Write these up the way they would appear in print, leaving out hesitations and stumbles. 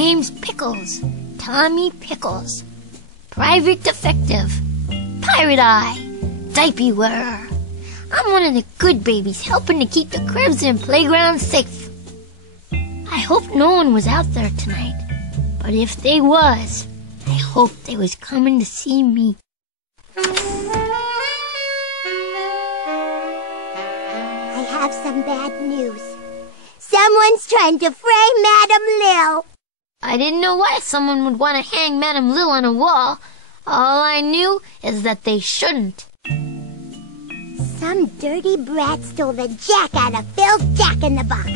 name's Pickles. Tommy Pickles. Private Detective. Pirate Eye. Diaper wearer. I'm one of the good babies helping to keep the cribs and playgrounds safe. I hope no one was out there tonight. But if they was, I hope they was coming to see me. I have some bad news. Someone's trying to frame Madame Lil. I didn't know why someone would want to hang Madame Lil on a wall. All I knew is that they shouldn't. Some dirty brat stole the jack out of Phil's Jack-in-the-Box.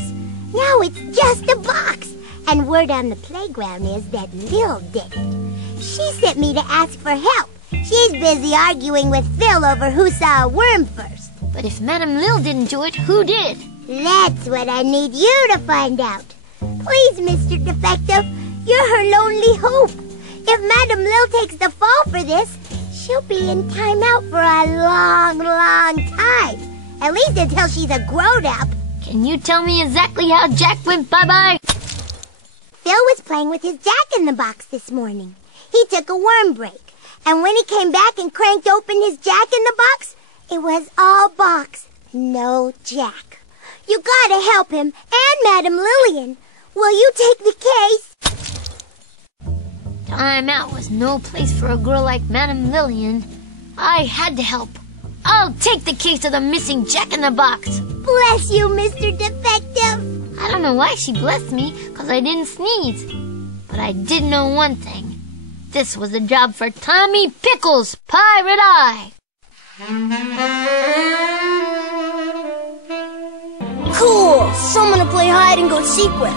Now it's just a box. And word on the playground is that Lil did it. She sent me to ask for help. She's busy arguing with Phil over who saw a worm first. But if Madame Lil didn't do it, who did? That's what I need you to find out. Please, Mr. Defective, you're her lonely hope. If Madame Lil takes the fall for this, she'll be in timeout for a long, long time. At least until she's a grown-up. Can you tell me exactly how Jack went bye-bye? Phil was playing with his Jack-in-the-Box this morning. He took a worm break. And when he came back and cranked open his Jack-in-the-Box, it was all box, no Jack. You gotta help him and Madame Lillian. Will you take the case? Timeout was no place for a girl like Madame Lillian. I had to help. I'll take the case of the missing Jack-in-the-Box. Bless you, Mr. Defective. I don't know why she blessed me, 'cause I didn't sneeze. But I did know one thing. This was a job for Tommy Pickles, Pirate Eye. Cool! Someone to play hide and go seek with.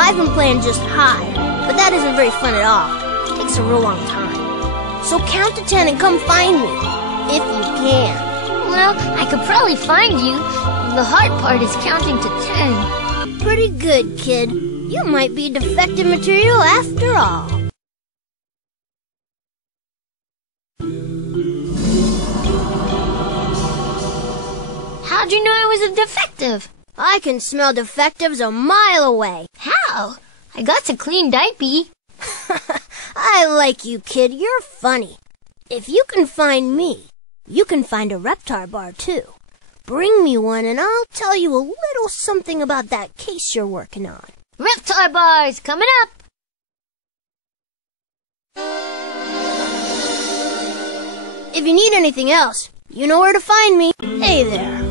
I've been playing just hide, but that isn't very fun at all. It takes a real long time. So count to 10 and come find me, if you can. Well, I could probably find you. The hard part is counting to 10. Pretty good, kid. You might be defective material after all. How'd you know I was a defective? I can smell defectives a mile away. How? I got a clean diaper. I like you, kid. You're funny. If you can find me, you can find a Reptar bar, too. Bring me one and I'll tell you a little something about that case you're working on. Reptar bars coming up. If you need anything else, you know where to find me. Hey there.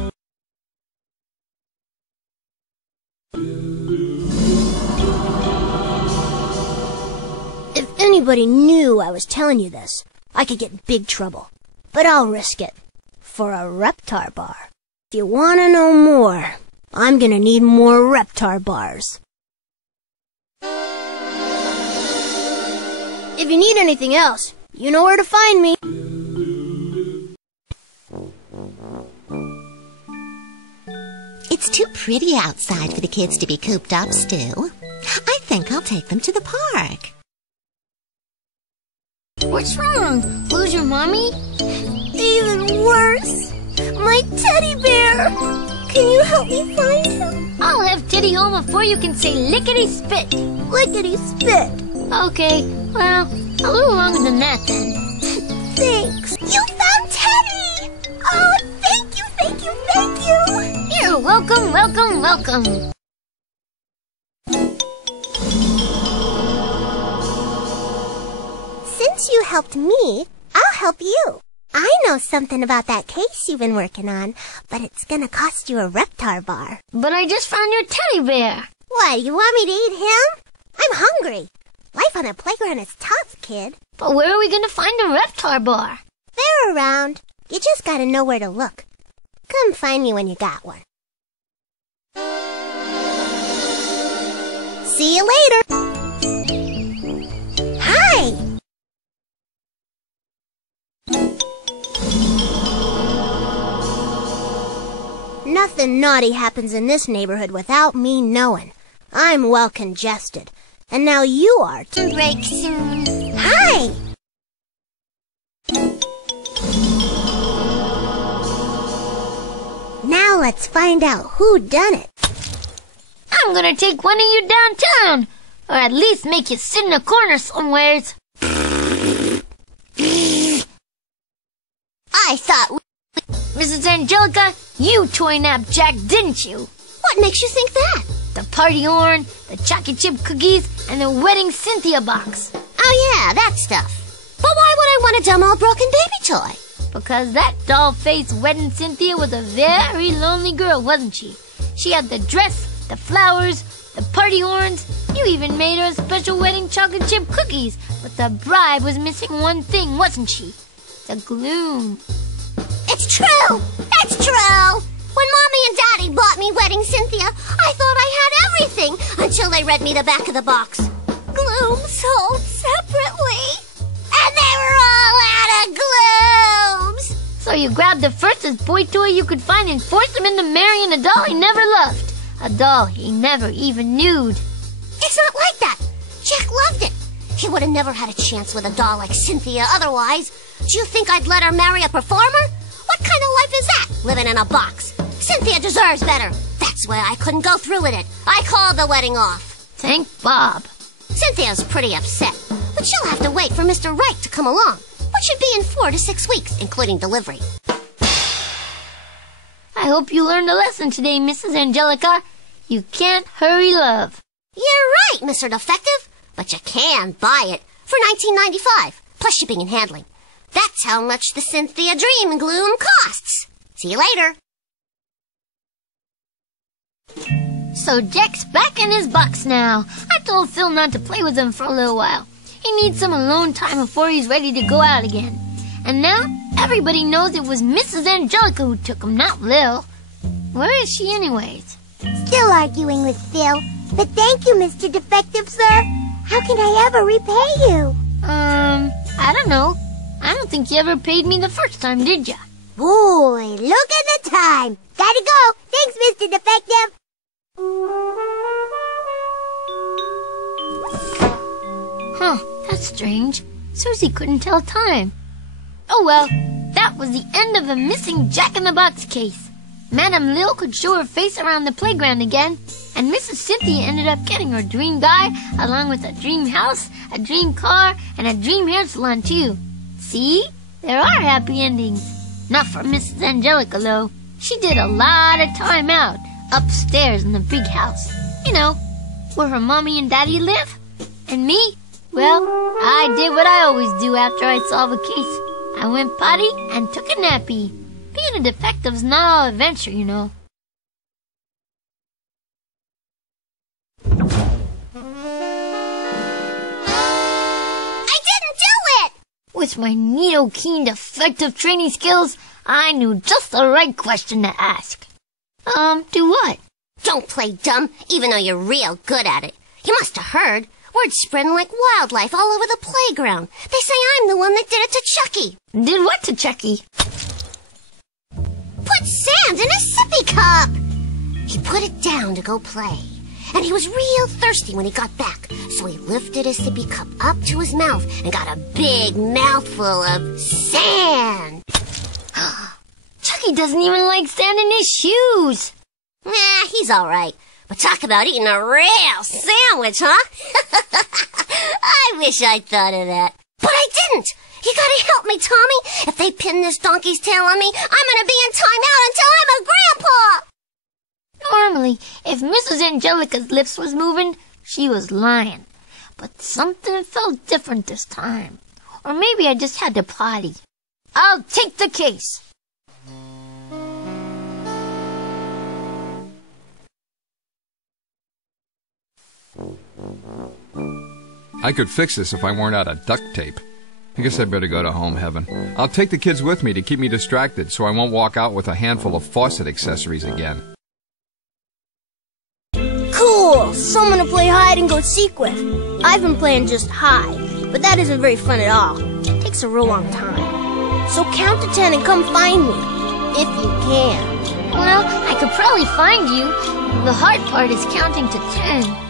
If anybody knew I was telling you this, I could get in big trouble. But I'll risk it. For a Reptar bar. If you want to know more, I'm going to need more Reptar bars. If you need anything else, you know where to find me. It's too pretty outside for the kids to be cooped up still. I think I'll take them to the park. What's wrong? Lose your mommy? Even worse, my teddy bear. Can you help me find him? I'll have Teddy home before you can say lickety-spit. Lickety-spit. Okay, well, a little longer than that then. Thanks. You found Teddy! Oh, thank you, thank you, thank you! You're welcome, welcome, welcome. Since you helped me, I'll help you. I know something about that case you've been working on, but it's gonna cost you a Reptar bar. But I just found your teddy bear. What, you want me to eat him? I'm hungry. Life on a playground is tough, kid. But where are we gonna find a Reptar bar? They're around. You just gotta know where to look. Come find me when you got one. See you later. Hi! Nothing naughty happens in this neighborhood without me knowing. I'm well congested. And now you are too. Break soon. Hi! Now let's find out who done it. I'm gonna take one of you downtown. Or at least make you sit in a corner somewheres. I thought... Mrs. Angelica, you toy-napped Jack, didn't you? What makes you think that? The party horn, the chocolate chip cookies, and the wedding Cynthia box. Oh yeah, that stuff. But why would I want a dumb old broken baby toy? Because that doll-faced wedding Cynthia was a very lonely girl, wasn't she? She had the dress, the flowers, the party horns. You even made her a special wedding chocolate chip cookies. But the bride was missing one thing, wasn't she? The gloom. It's true! It's true! When Mommy and Daddy bought me wedding Cynthia, I thought I had everything until they read me the back of the box. Gloom sold separately. And they were all out of glooms. So you grabbed the firstest boy toy you could find and forced him into marrying a doll he never loved. A doll he never even knew. It's not like that. Jack loved it. He would have never had a chance with a doll like Cynthia otherwise. Do you think I'd let her marry a performer? What kind of life is that, living in a box? Cynthia deserves better. That's why I couldn't go through with it. I called the wedding off. Thank Bob. Cynthia's pretty upset, but she'll have to wait for Mr. Right to come along, which should be in 4 to 6 weeks, including delivery. I hope you learned a lesson today, Mrs. Angelica. You can't hurry love. You're right, Mr. Defective, but you can buy it for $19.95, plus shipping and handling. That's how much the Cynthia Dream Gloom costs. See you later. So Jack's back in his box now. I told Phil not to play with him for a little while. He needs some alone time before he's ready to go out again. And now everybody knows it was Mrs. Angelica who took him, not Lil. Where is she anyways? Still arguing with Phil, but thank you, Mr. Defective, sir. How can I ever repay you? I don't know. I don't think you ever paid me the first time, did ya? Boy, look at the time. Gotta go. Thanks, Mr. Defective. Huh, that's strange. Susie couldn't tell time. Oh well, that was the end of the missing Jack-in-the-Box case. Madame Lil could show her face around the playground again, and Mrs. Cynthia ended up getting her dream guy, along with a dream house, a dream car, and a dream hair salon too. See? There are happy endings. Not for Mrs. Angelica, though. She did a lot of time out, upstairs in the big house. You know, where her mommy and daddy live. And me? Well, I did what I always do after I solve a case. I went potty and took a nappy. Being a defective's not all adventure, you know. I didn't do it! With my needle-keen defective training skills, I knew just the right question to ask. Do what? Don't play dumb, even though you're real good at it. You must have heard. Word's spreading like wildlife all over the playground. They say I'm the one that did it to Chucky. Did what to Chucky? Put sand in a sippy cup. He put it down to go play. And he was real thirsty when he got back. So he lifted his sippy cup up to his mouth and got a big mouthful of sand. Chucky doesn't even like sand in his shoes. Nah, he's all right. But talk about eating a real sandwich, huh? I wish I'd thought of that. But I didn't. You gotta help me, Tommy. If they pin this donkey's tail on me, I'm gonna be in timeout until I'm a grandpa. Normally, if Mrs. Angelica's lips was moving, she was lying. But something felt different this time. Or maybe I just had to potty. I'll take the case. I could fix this if I weren't out of duct tape. I guess I better go to home heaven. I'll take the kids with me to keep me distracted so I won't walk out with a handful of faucet accessories again. Cool! Someone to play hide and go seek with. I've been playing just hide, but that isn't very fun at all. It takes a real long time. So count to 10 and come find me, if you can. Well, I could probably find you. The hard part is counting to 10.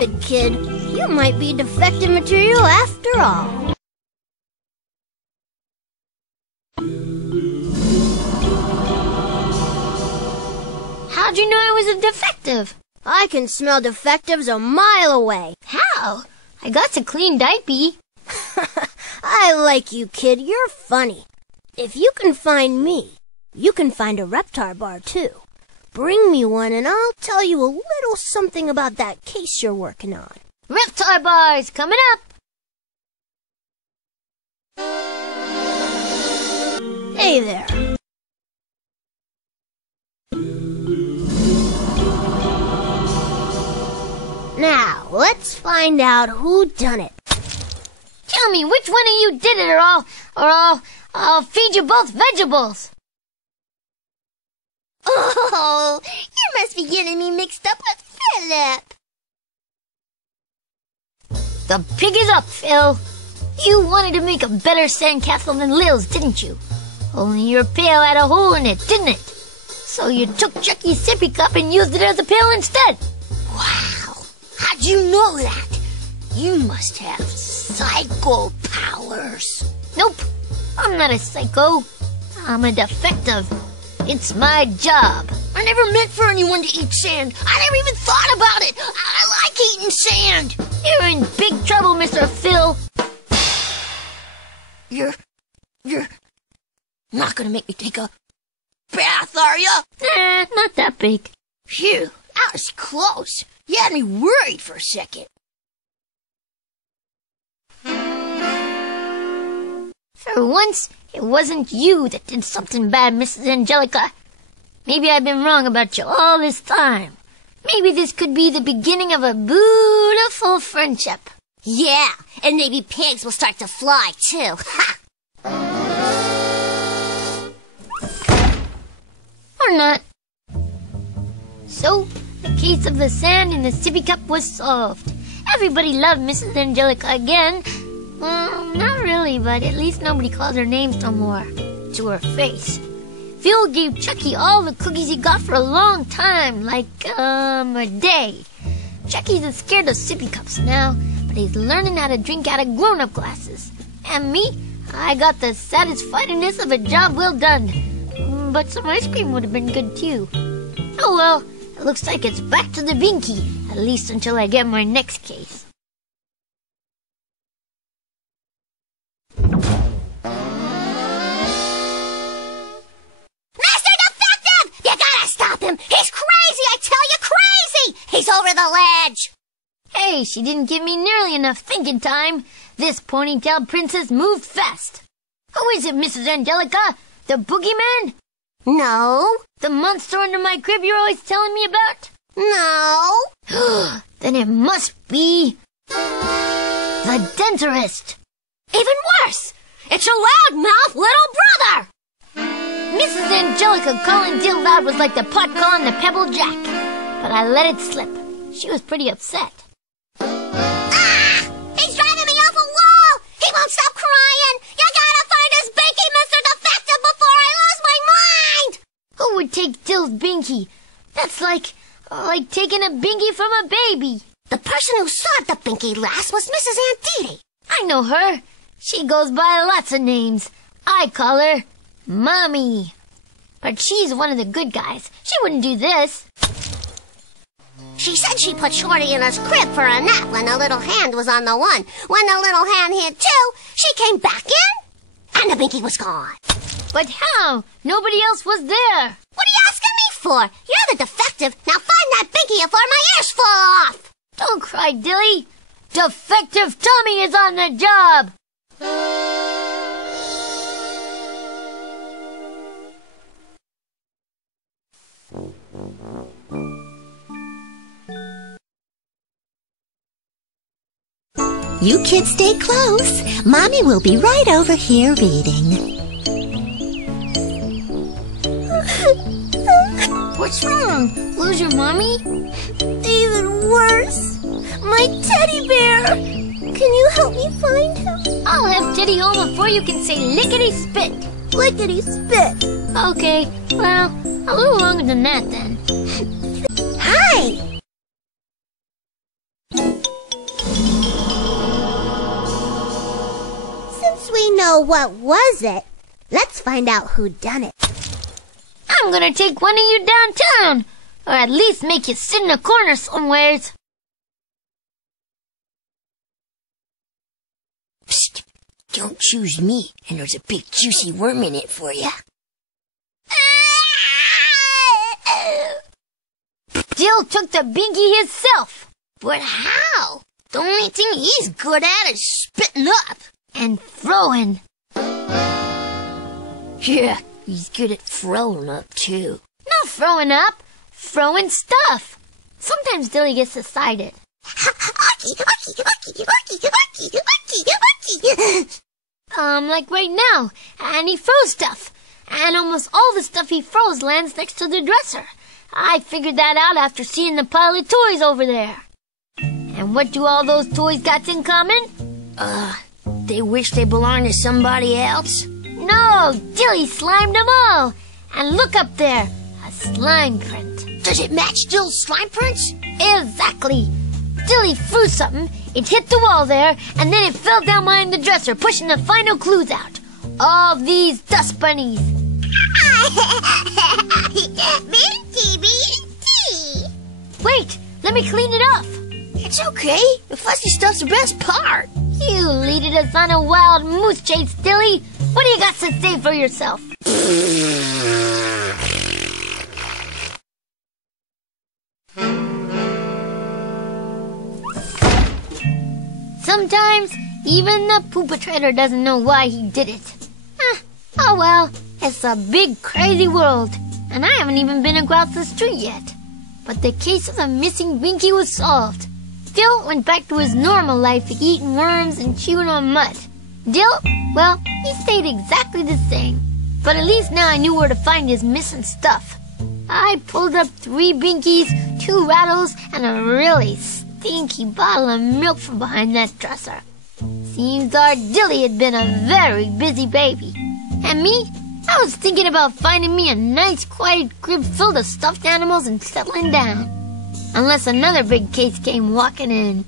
Good kid, you might be defective material after all. How'd you know I was a defective? I can smell defectives a mile away. How? I got a clean diaper. I like you, kid. You're funny. If you can find me, you can find a Reptar bar, too. Bring me one and I'll tell you a little something about that case you're working on. Reptar bars coming up. Hey there. Now, let's find out who done it. Tell me which one of you did it, or I'll feed you both vegetables. Oh, you must be getting me mixed up with Philip. The pig is up, Phil. You wanted to make a better sandcastle than Lil's, didn't you? Only your pail had a hole in it, didn't it? So you took Chucky's sippy cup and used it as a pail instead. Wow, how'd you know that? You must have psycho powers. Nope, I'm not a psycho. I'm a defective. It's my job. I never meant for anyone to eat sand. I never even thought about it. I like eating sand. You're in big trouble, Mr. Phil. You're not gonna make me take a bath, are you? Nah, not that big. Phew, that was close. You had me worried for a second. For once, it wasn't you that did something bad, Mrs. Angelica. Maybe I've been wrong about you all this time. Maybe this could be the beginning of a beautiful friendship. Yeah, and maybe pigs will start to fly, too. Ha! Or not. So, the case of the sand in the sippy cup was solved. Everybody loved Mrs. Angelica again. Well, not really, but at least nobody calls her names no more. To her face. Phil gave Chucky all the cookies he got for a long time, like, a day. Chucky's scared of sippy cups now, but he's learning how to drink out of grown-up glasses. And me, I got the satisfiedness of a job well done. But some ice cream would have been good, too. Oh well, it looks like it's back to the binky, at least until I get my next case. Stop him! He's crazy! I tell you, crazy! He's over the ledge! Hey, she didn't give me nearly enough thinking time. This ponytail princess moved fast. Who is it, Mrs. Angelica? The boogeyman? No. The monster under my crib you're always telling me about? No. Then it must be... the denturist. Even worse! It's your loudmouth little brother! Mrs. Angelica calling Dill loud was like the pot calling the pebble jack. But I let it slip. She was pretty upset. Ah! He's driving me off a wall! He won't stop crying! You gotta find his binky, Mr. Defective, before I lose my mind! Who would take Dill's binky? That's like taking a binky from a baby. The person who saw the binky last was Mrs. Antiti. I know her. She goes by lots of names. I call her Mommy. But she's one of the good guys. She wouldn't do this. She said she put Shorty in his crib for a nap when the little hand was on the one. When the little hand hit two, she came back in, and the binky was gone. But how? Nobody else was there. What are you asking me for? You're the defective. Now find that binky before my ears fall off. Don't cry, Dilly. Defective Tommy is on the job. You kids stay close. Mommy will be right over here reading. What's wrong? Lose your mommy? Even worse, my teddy bear. Can you help me find him? I'll have Teddy home before you can say lickety-spit. Lickety-spit. Okay, well, a little longer than that then. Hi. Since we know what was it, let's find out who done it. I'm gonna take one of you downtown. or at least make you sit in a corner somewheres. Psst! Don't choose me, and there's a big juicy worm in it for you. Dill took the binky himself. But how? The only thing he's good at is spitting up and throwing. Yeah, he's good at throwing up, too. Not throwing up, throwing stuff. Sometimes Dilly gets decided. Like right now, and he throws stuff. And almost all the stuff he throws lands next to the dresser. I figured that out after seeing the pile of toys over there. And what do all those toys got in common? They wish they belonged to somebody else? No, Dilly slimed them all. And look up there, a slime print. Does it match Dill's slime prints? Exactly. Dilly threw something, it hit the wall there, and then it fell down behind the dresser, pushing the final clues out. All these dust bunnies. Minty, minty. Wait, let me clean it off. It's okay. The fuzzy stuff's the best part. You leaded us on a wild moose chase, Dilly. What do you got to say for yourself? Sometimes, even the perpetrator doesn't know why he did it. Oh well, it's a big, crazy world, and I haven't even been across the street yet. But the case of the missing binky was solved. Phil went back to his normal life of eating worms and chewing on mud. Dill, well, he stayed exactly the same. But at least now I knew where to find his missing stuff. I pulled up 3 binkies, 2 rattles, and a really stinky bottle of milk from behind that dresser. Seems our Dilly had been a very busy baby. And me, I was thinking about finding me a nice quiet crib filled of stuffed animals and settling down. Unless another big case came walking in.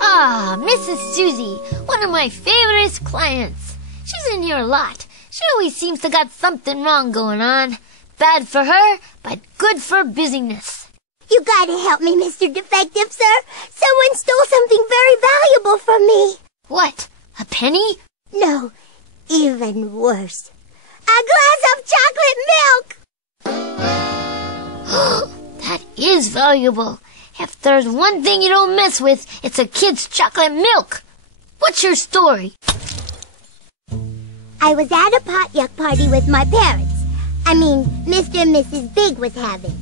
Ah, Mrs. Susie, one of my favorite clients. She's in here a lot. She always seems to got something wrong going on. Bad for her, but good for business. You gotta help me, Mr. Defective, sir. Someone stole something very valuable from me. What? A penny? No, even worse. A glass of chocolate milk! That is valuable. If there's one thing you don't mess with, it's a kid's chocolate milk. What's your story? I was at a potluck party with my parents. Mr. and Mrs. Big was having.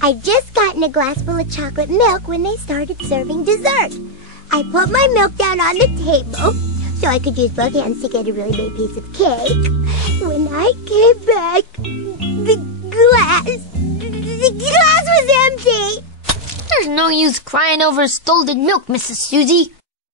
I'd just gotten a glass full of chocolate milk when they started serving dessert. I put my milk down on the table so I could use both hands to get a really big piece of cake. When I came back, the glass was empty. There's no use crying over stolen milk, Mrs. Susie.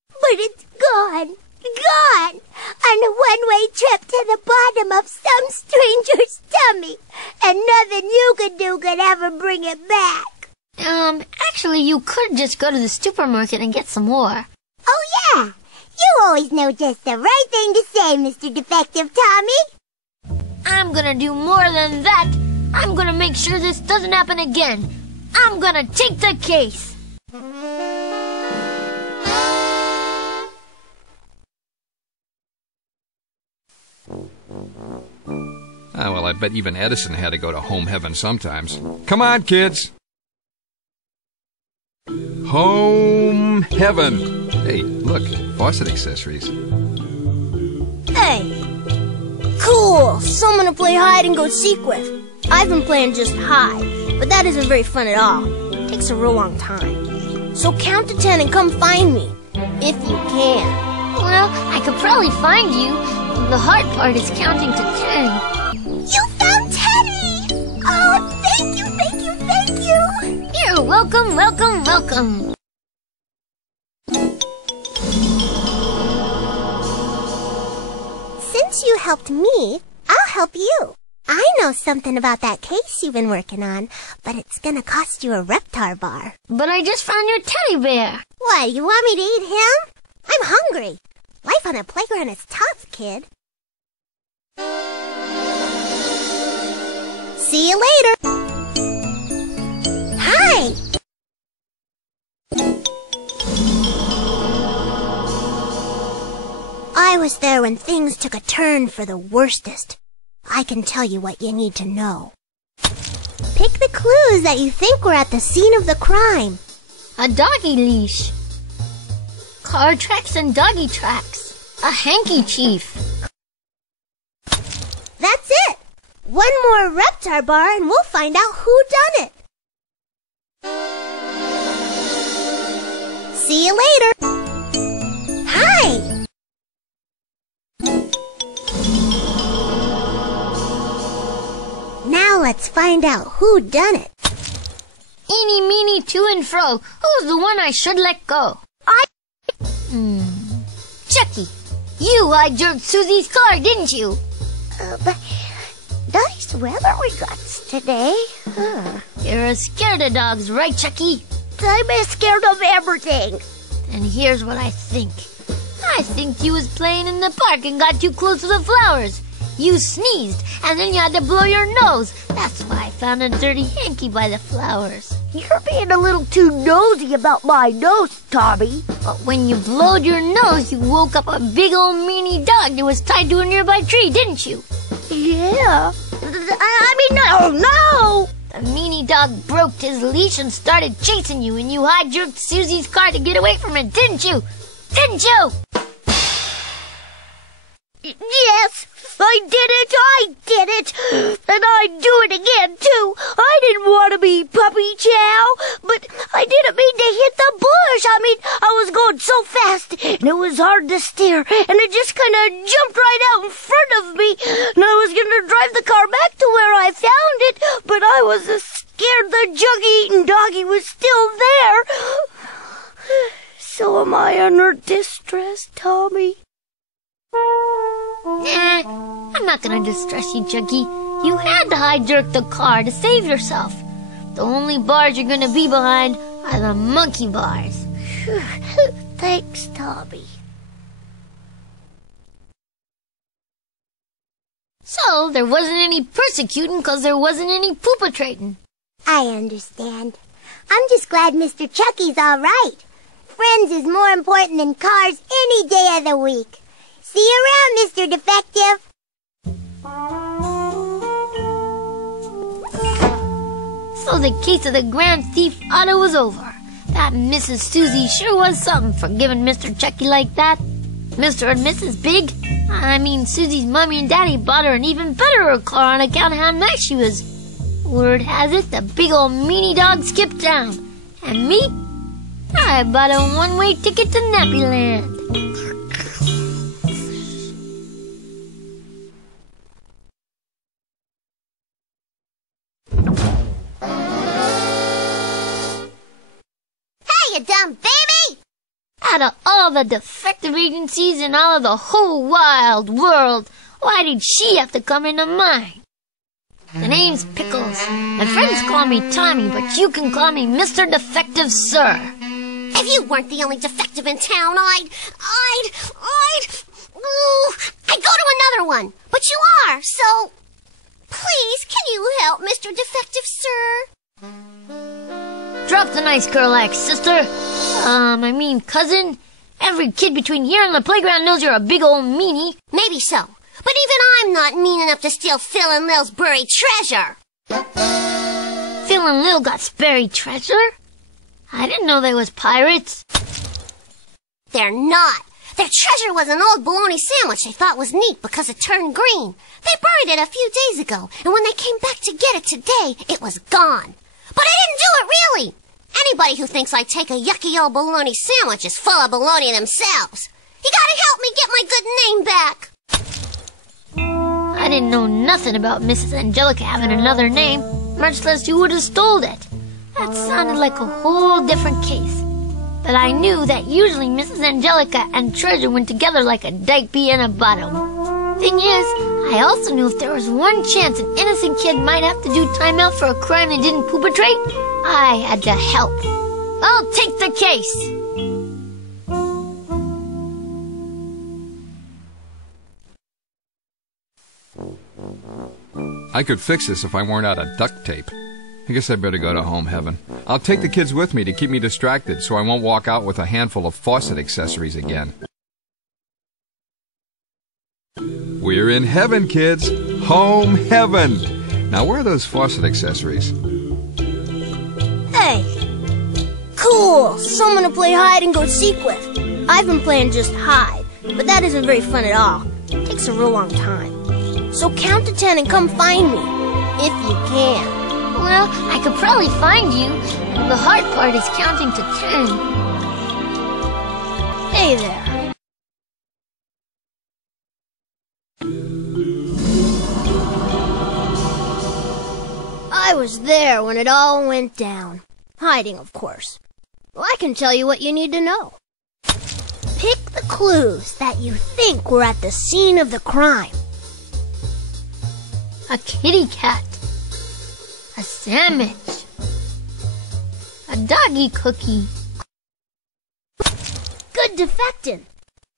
But it's gone. Gone. On a one-way trip to the bottom of some stranger's tummy. And nothing you could do could ever bring it back. Actually, you could just go to the supermarket and get some more. Oh, yeah. You always know just the right thing to say, Mr. Defective Tommy. I'm gonna do more than that. I'm gonna make sure this doesn't happen again. I'm gonna take the case. Well, I bet even Edison had to go to home heaven sometimes. Come on, kids. Home heaven. Hey, look, faucet accessories. Hey! Cool! Someone to play hide and go seek with. I've been playing just hide, but that isn't very fun at all. It takes a real long time. So count to 10 and come find me, if you can. Well, I could probably find you. The hard part is counting to 10. You found Teddy! Oh, thank you, thank you, thank you! You're welcome, welcome, welcome. Since you helped me, I'll help you. I know something about that case you've been working on, but it's gonna cost you a Reptar bar. But I just found your teddy bear. What, you want me to eat him? I'm hungry. Life on a playground is tough, kid. See you later. Hi. I was there when things took a turn for the worstest. I can tell you what you need to know. Pick the clues that you think were at the scene of the crime. A doggy leash. Car tracks and doggy tracks. A handkerchief. That's it. One more Reptar bar and we'll find out who done it. See you later. Hi. Now let's find out who done it. Eeny, meeny, to and fro. Who's the one I should let go? Chucky, you hijacked Susie's car, didn't you? But nice weather we got today. You're scared of dogs, right, Chucky? I'm scared of everything. And here's what I think. I think you was playing in the park and got too close to the flowers. You sneezed, and then you had to blow your nose. That's why I found a dirty hanky by the flowers. You're being a little too nosy about my nose, Tommy. But when you blowed your nose, you woke up a big old meanie dog that was tied to a nearby tree, didn't you? Yeah. Oh no! The meanie dog broke his leash and started chasing you, and you hijacked Susie's car to get away from it, didn't you? Didn't you? Yes, I did it. And I'd do it again, too. I didn't want to be Puppy Chow, but I didn't mean to hit the bush. I was going so fast, and it was hard to steer, and it just kind of jumped right out in front of me. And I was going to drive the car back to where I found it, but I was scared the juggy-eating doggy was still there. So am I under distress, Tommy? Nah, I'm not gonna distress you, Chucky. You had to hijack the car to save yourself. The only bars you're gonna be behind are the monkey bars. Thanks, Tommy. So, there wasn't any persecuting because there wasn't any poopatrating. I understand. I'm just glad Mr. Chucky's all right. Friends is more important than cars any day of the week. See you around, Mr. Defective. So the case of the Grand Thief Auto was over. That Mrs. Susie sure was something for giving Mr. Chucky like that. Mr. and Mrs. Big, Susie's mommy and daddy bought her an even better car on account of how nice she was. Word has it, the big old meanie dog skipped town. And me? I bought a one-way ticket to Nappyland. You dumb baby! Out of all the defective agencies in all of the whole wild world, why did she have to come into mine? The name's Pickles. My friends call me Tommy, but you can call me Mr. Defective, sir. If you weren't the only defective in town, I'd go to another one. But you are, so please, can you help, Mr. Defective, sir? Drop the nice girl act, sister. Cousin. Every kid between here and the playground knows you're a big old meanie. Maybe so. But even I'm not mean enough to steal Phil and Lil's buried treasure. Phil and Lil got buried treasure? I didn't know they was pirates. They're not. Their treasure was an old bologna sandwich they thought was neat because it turned green. They buried it a few days ago, and when they came back to get it today, it was gone. But I didn't do it really. Anybody who thinks I take a yucky old bologna sandwich is full of bologna themselves. You gotta help me get my good name back. I didn't know nothing about Mrs. Angelica having another name, much less you would have stole it. That sounded like a whole different case. But I knew that usually Mrs. Angelica and treasure went together like a diaper and a bottom. Thing is, I also knew if there was one chance an innocent kid might have to do time out for a crime they didn't perpetrate, I had to help. I'll take the case. I could fix this if I weren't out of duct tape. I guess I better go to home heaven. I'll take the kids with me to keep me distracted so I won't walk out with a handful of faucet accessories again. We're in heaven, kids. Home heaven. Now, where are those faucet accessories? Hey! Cool! Someone to play hide and go seek with. I've been playing just hide, but that isn't very fun at all. It takes a real long time. So count to 10 and come find me, if you can. Well, I could probably find you. The hard part is counting to 10. Hey there. I was there when it all went down. Hiding, of course. Well, I can tell you what you need to know. Pick the clues that you think were at the scene of the crime. A kitty cat. A sandwich. A doggy cookie. Good defectin'.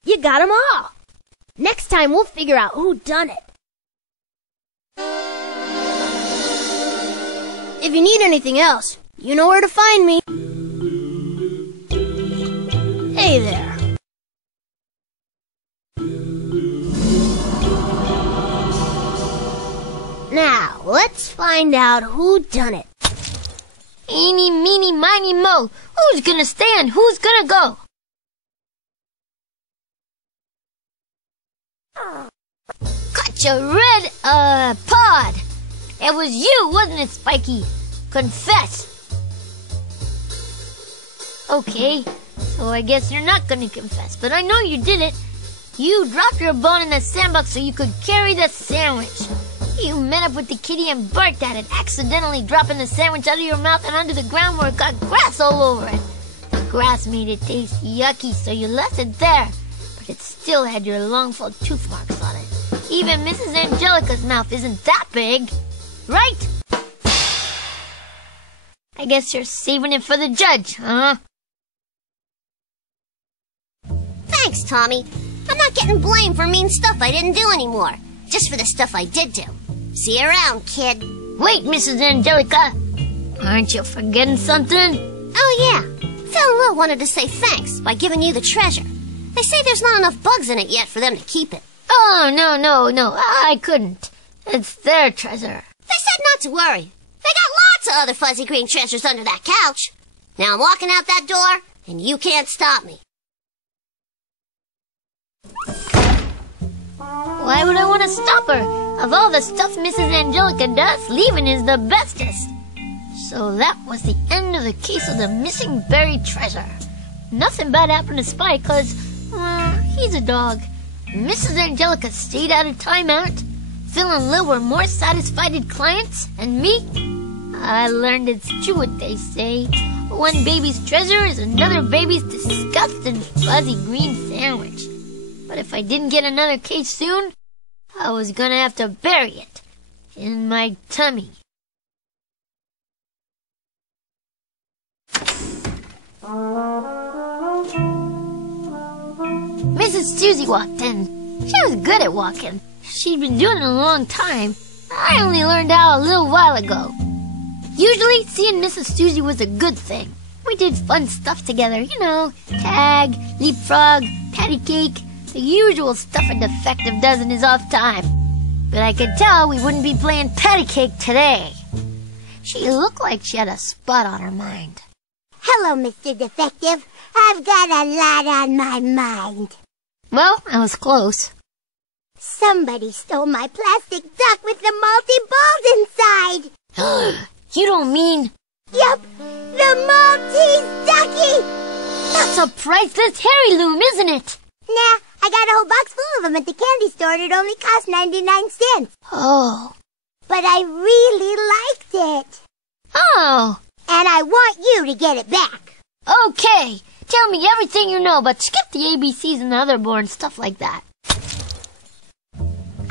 You got 'em all. Next time we'll figure out who done it. If you need anything else, you know where to find me. Hey there. Now, let's find out who done it. Eeny, meeny, miny, mo. Who's gonna stand? Who's gonna go? Gotcha, red, pod. It was you, wasn't it, Spiky? Confess. Okay, so I guess you're not gonna confess, but I know you did it. You dropped your bone in the sandbox so you could carry the sandwich. You met up with the kitty and barked at it, accidentally dropping the sandwich out of your mouth and onto the ground where it got grass all over it. The grass made it taste yucky, so you left it there, but it still had your long full tooth marks on it. Even Mrs. Angelica's mouth isn't that big, right? I guess you're saving it for the judge, huh? Thanks, Tommy. I'm not getting blamed for mean stuff I didn't do anymore. Just for the stuff I did do. See you around, kid. Wait, Mrs. Angelica. Aren't you forgetting something? Oh, yeah. Phil and Lil wanted to say thanks by giving you the treasure. They say there's not enough bugs in it yet for them to keep it. Oh, no. I couldn't. It's their treasure. They said not to worry. They got lots of other fuzzy green treasures under that couch. Now I'm walking out that door, and you can't stop me. Why would I want to stop her? Of all the stuff Mrs. Angelica does, leaving is the bestest. So that was the end of the case of the missing buried treasure. Nothing bad happened to Spike, because, well, he's a dog. Mrs. Angelica stayed out of timeout. Phil and Lil were more satisfied clients, and me? I learned it's true what they say. One baby's treasure is another baby's disgusting fuzzy green sandwich. But if I didn't get another case soon, I was gonna have to bury it in my tummy. Mrs. Susie walked in. She was good at walking. She'd been doing it a long time. I only learned how a little while ago. Usually, seeing Mrs. Susie was a good thing. We did fun stuff together, you know, tag, leapfrog, patty cake, the usual stuff a defective does in his off time. But I could tell we wouldn't be playing patty cake today. She looked like she had a spot on her mind. Hello, Mr. Defective. I've got a lot on my mind. Well, I was close. Somebody stole my plastic duck with the multi-balls inside. You don't mean... Yup, the Maltese ducky! That's a priceless hairy loom, isn't it? Nah, I got a whole box full of them at the candy store and it only cost 99 cents. Oh. But I really liked it. Oh. And I want you to get it back. Okay. Tell me everything you know, but skip the ABCs and the other board stuff like that.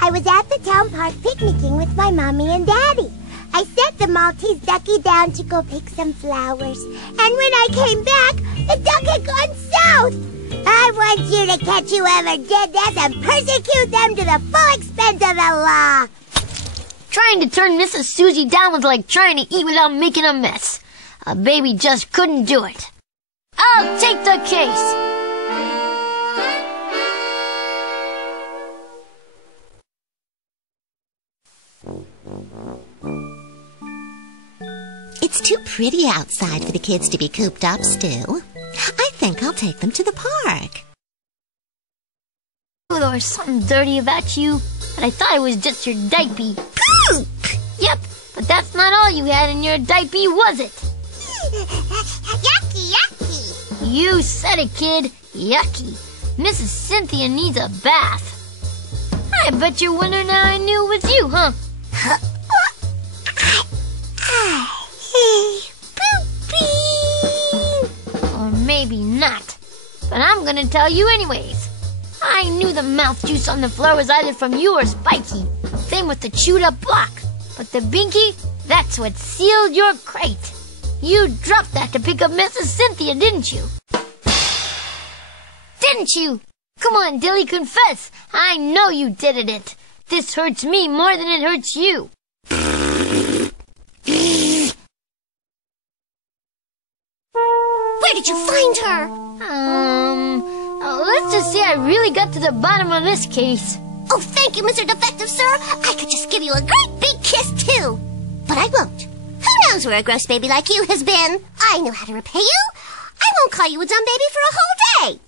I was at the town park picnicking with my mommy and daddy. I sent the Maltese ducky down to go pick some flowers. And when I came back, the duck had gone south. I want you to catch whoever did this and persecute them to the full extent of the law. Trying to turn Mrs. Susie down was like trying to eat without making a mess. A baby just couldn't do it. I'll take the case. It's too pretty outside for the kids to be cooped up, Stu. I think I'll take them to the park. Oh, there was something dirty about you, but I thought it was just your diaper. Poop! Yep, but that's not all you had in your diaper, was it? Yucky, yucky. You said it, kid. Yucky. Mrs. Cynthia needs a bath. I bet you're wondering how I knew it was you, huh? Or maybe not. But I'm gonna tell you anyways. I knew the mouth juice on the floor was either from you or Spiky. Same with the chewed up block. But the binky, that's what sealed your crate. You dropped that to pick up Mrs. Cynthia, didn't you? Didn't you? Come on, Dilly, confess. I know you did it. This hurts me more than it hurts you. Where did you find her? Let's just say I really got to the bottom of this case. Oh, thank you, Mr. Defective, sir. I could just give you a great big kiss, too. But I won't. Who knows where a gross baby like you has been? I know how to repay you. I won't call you a dumb baby for a whole day.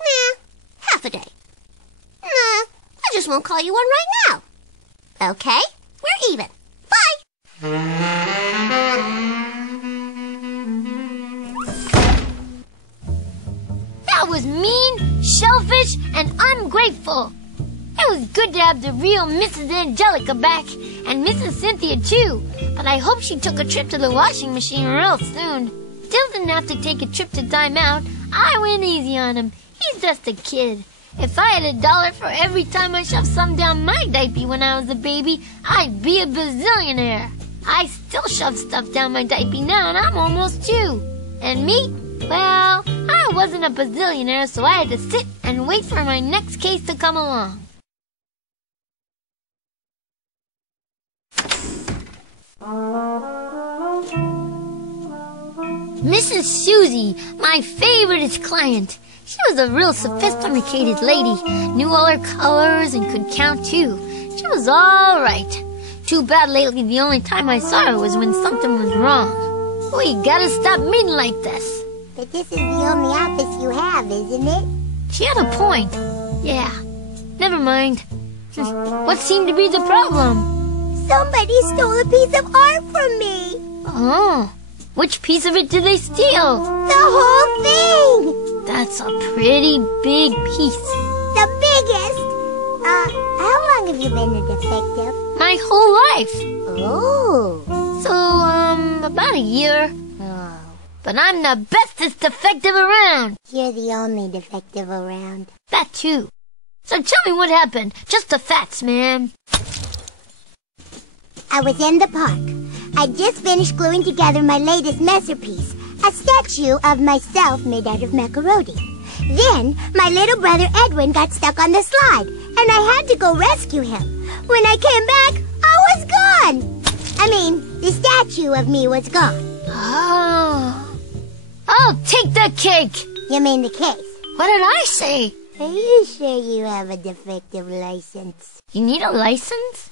Nah, half a day. Nah, I just won't call you one right now. Okay, we're even. Bye. That was mean, selfish, and ungrateful. It was good to have the real Mrs. Angelica back, and Mrs. Cynthia too, but I hope she took a trip to the washing machine real soon. Still didn't have to take a trip to time out. I went easy on him. He's just a kid. If I had $1 for every time I shoved some down my diaper when I was a baby, I'd be a bazillionaire. I still shove stuff down my diaper now, and I'm almost 2. And me? Well, I wasn't a bazillionaire, so I had to sit and wait for my next case to come along. Mrs. Susie, my favorite client. She was a real sophisticated lady, knew all her colors and could count too. She was all right. Too bad lately the only time I saw her was when something was wrong. We gotta stop meeting like this. But this is the only office you have, isn't it? She had a point. Yeah. Never mind. What seemed to be the problem? Somebody stole a piece of art from me. Oh. Which piece of it did they steal? The whole thing. That's a pretty big piece. The biggest. How long have you been a detective? My whole life. Oh. So, about a year. Oh. But I'm the bestest detective around. You're the only detective around. That too. So tell me what happened. Just the facts, man. I was in the park. I just finished gluing together my latest masterpiece, a statue of myself made out of macaroni. Then, my little brother Edwin got stuck on the slide, and I had to go rescue him. When I came back, I was gone. I mean, the statue of me was gone. Oh. I'll take the cake. You mean the case? What did I say? Are you sure you have a defective license? You need a license?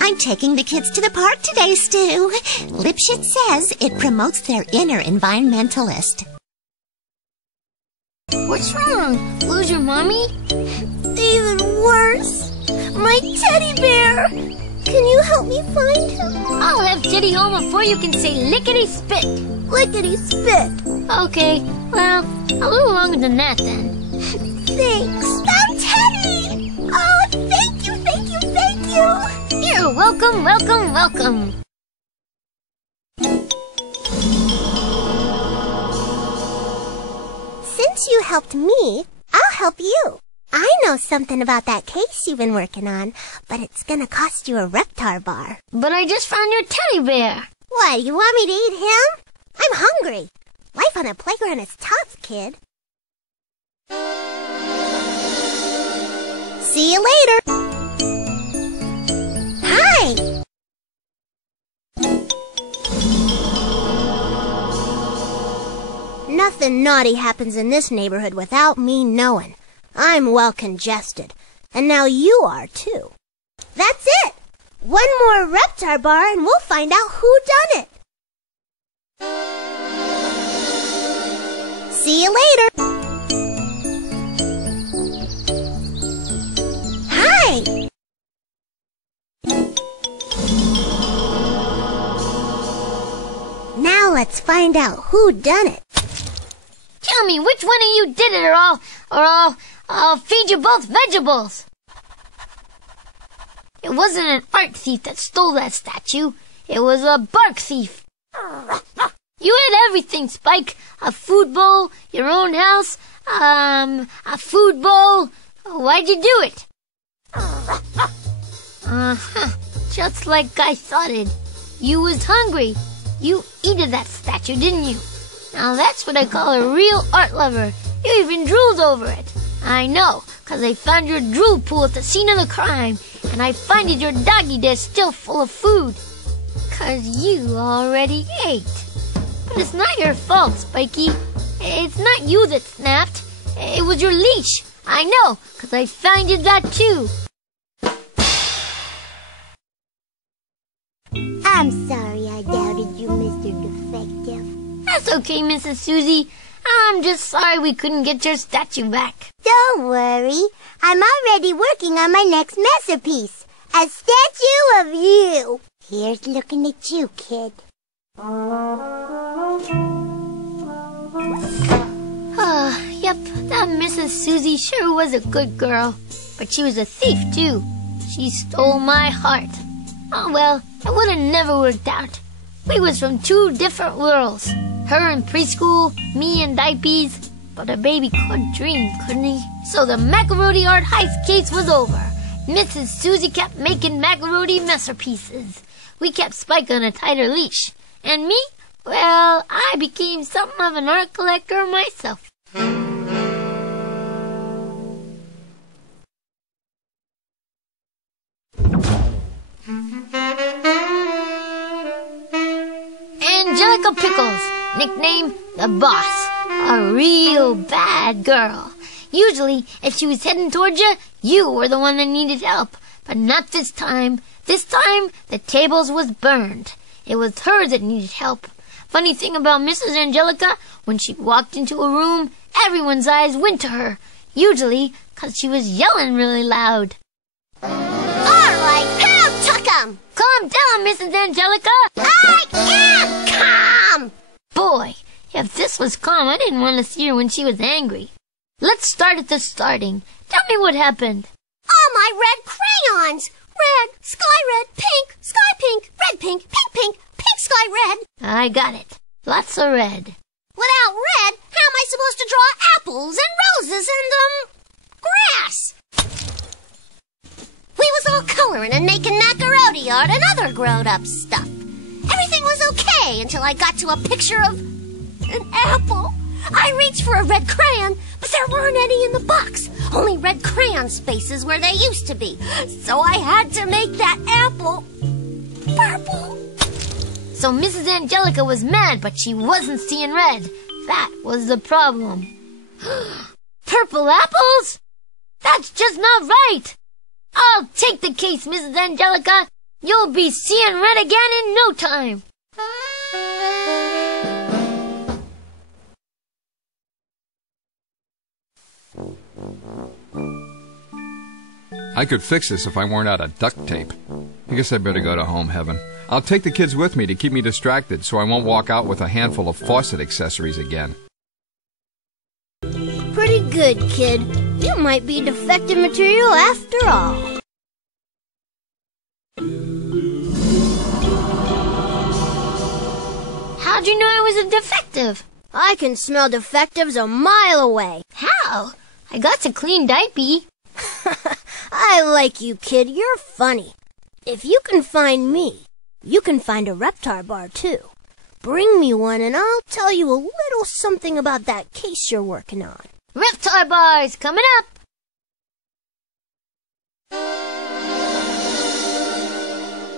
I'm taking the kids to the park today, Stu. Lipschitz says it promotes their inner environmentalist. What's wrong? Lose your mommy? Even worse. My teddy bear. Can you help me find him? I'll have Teddy home before you can say lickety-spit. Lickety-spit. Okay, well, a little longer than that then. Thanks. Found Teddy! Oh, thank you, thank you, thank you! You're welcome, welcome, welcome. Since you helped me, I'll help you. I know something about that case you've been working on, but it's gonna cost you a Reptar bar. But I just found your teddy bear. What, you want me to eat him? I'm hungry. Life on a playground is tough, kid. See you later. Hi. Nothing naughty happens in this neighborhood without me knowing. I'm well congested, and now you are too. That's it! One more Reptar bar and we'll find out who done it. See you later. Hi. Now let's find out who done it. Tell me which one of you did it, or I'll feed you both vegetables. It wasn't an art thief that stole that statue. It was a bark thief. You had everything, Spike. A food bowl, your own house, a food bowl. Why'd you do it? Just like I thought it. You was hungry. You eated that statue, didn't you? Now that's what I call a real art lover. You even drooled over it. I know, 'cause I found your drool pool at the scene of the crime, and I finded your doggy dish still full of food. 'Cause you already ate. But it's not your fault, Spiky. It's not you that snapped. It was your leash. I know, 'cause I finded that too. I'm sorry I doubted you, Mr. Defective. That's okay, Mrs. Susie. I'm just sorry we couldn't get your statue back. Don't worry. I'm already working on my next masterpiece. A statue of you. Here's looking at you, kid. Yep, that Mrs. Susie sure was a good girl. But she was a thief, too. She stole my heart. Oh, well, it would have never worked out. We was from two different worlds. Her in preschool, me in diapers. But a baby could dream, couldn't he? So the macaroni art heist case was over. Mrs. Susie kept making macaroni masterpieces. We kept Spike on a tighter leash. And me? Well, I became something of an art collector myself. Angelica Pickles, nicknamed the Boss, a real bad girl. Usually, if she was heading towards you, you were the one that needed help. But not this time. This time, the tables was burned. It was her that needed help. Funny thing about Mrs. Angelica, when she walked into a room, everyone's eyes went to her. Usually, 'cause she was yelling really loud. All right, now tuck 'em. Calm down, Mrs. Angelica. I am calm. Boy, if this was calm, I didn't want to see her when she was angry. Let's start at the starting. Tell me what happened. All my red crayons. Red, sky red, pink, sky pink, red pink, pink pink, pink sky red. I got it. Lots of red. Without red, how am I supposed to draw apples and roses and, grass? We was all coloring and making macaroni art and other grown-up stuff. Everything was okay until I got to a picture of an apple. I reached for a red crayon, but there weren't any in the box. Only red crayon spaces where they used to be. So I had to make that apple purple. So Mrs. Angelica was mad, but she wasn't seeing red. That was the problem. Purple apples? That's just not right. I'll take the case, Mrs. Angelica. You'll be seeing red again in no time. I could fix this if I weren't out of duct tape. I guess I better go to home heaven. I'll take the kids with me to keep me distracted so I won't walk out with a handful of faucet accessories again. Pretty good, kid. You might be defective material after all. How'd you know I was a defective? I can smell defectives a mile away. How? I got a clean diaper. I like you, kid. You're funny. If you can find me, you can find a Reptar bar, too. Bring me one and I'll tell you a little something about that case you're working on. Reptar bars coming up.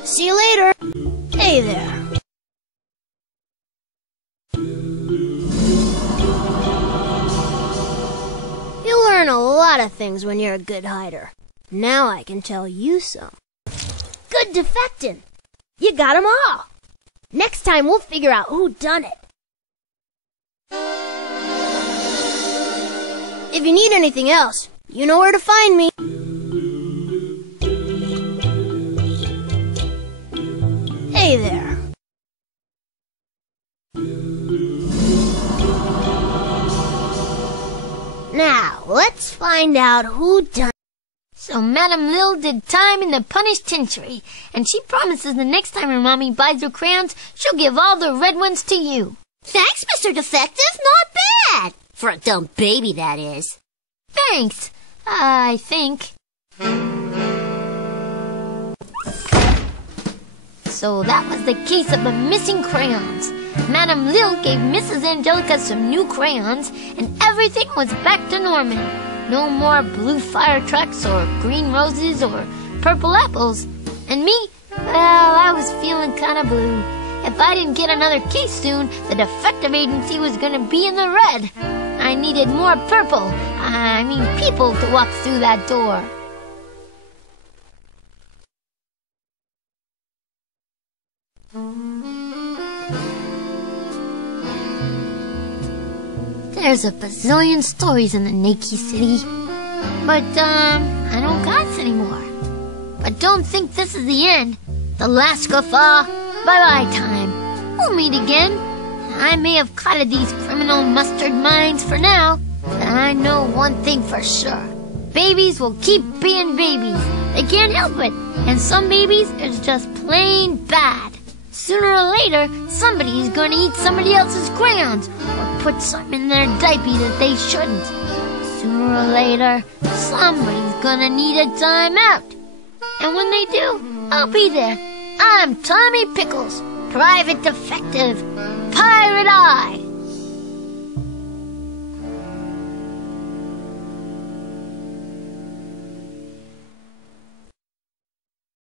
See you later. Hey there. You learn a lot of things when you're a good hider. Now I can tell you some. Good defecting. You got 'em all. Next time we'll figure out who done it. If you need anything else, you know where to find me. Hey there. Now, let's find out who done it. So Madame Lil did time in the penitentiary, and she promises the next time her mommy buys her crayons, she'll give all the red ones to you. Thanks, Mr. Defective. Not bad. For a dumb baby, that is. Thanks, I think. So that was the case of the missing crayons. Madame Lil gave Mrs. Angelica some new crayons, and everything was back to normal. No more blue fire trucks or green roses or purple apples. And me, well, I was feeling kind of blue. If I didn't get another case soon, the defective agency was going to be in the red. I needed more purple, people to walk through that door. There's a bazillion stories in the Nakey City. But, I don't got anymore. But don't think this is the end. The last guffaw. Bye-bye time. We'll meet again. I may have clouded these criminal mustard minds for now, but I know one thing for sure. Babies will keep being babies. They can't help it. And some babies is just plain bad. Sooner or later, somebody's going to eat somebody else's crayons or put something in their diaper that they shouldn't. Sooner or later, somebody's going to need a timeout. And when they do, I'll be there. I'm Tommy Pickles, Private Defective, Pirate Eye.